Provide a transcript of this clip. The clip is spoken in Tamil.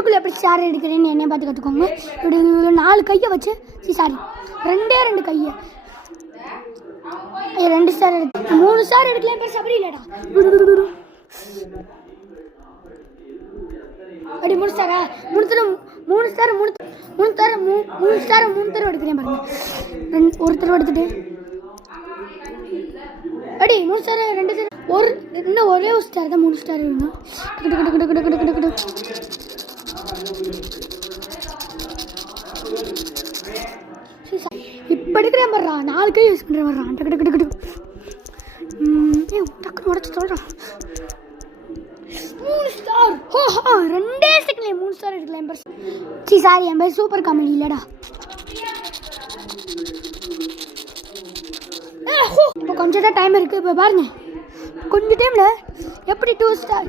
நெட்டுக்குள்ளே எப்படி ஸ்டார் எடுக்கிறேன்னு என்னைய பார்த்து கற்றுக்கோங்க. இப்படி 4 கையை வச்சு சாரி 2 கையை 2 ஸ்டார் எடுத்து 3 ஸ்டார் எடுக்கலாம். பேர் சபரி இல்லைடா. அப்படி 3 ஸ்டாரா 3 தடவை எடுக்கிறேன் பாருங்க. ஒரு தடவை எடுத்துட்டு அடி 3 ஸ்டார் 2 ஸ்டார் இன்னும் ஒரே ஒரு ஸ்டார் தான் 3 ஸ்டார் வேணும். இப்போ எடுக்கிறேன் பாடுறா 4 கை யூஸ் பண்ணுறேன் வர்றான். டக்குனு உடச்சு சொல்கிறான். 3 ஸ்டார் 2 செகண்ட்லேயே 3 ஸ்டார் எடுக்கலாம். என் பேர் சாரி என் பேர் சூப்பர் காமெடி இல்லைடா. இப்போ கொஞ்சம் தான் டைம் இருக்குது. இப்போ பாருங்க கொஞ்சம் டைமில் எப்படி 2 ஸ்டார்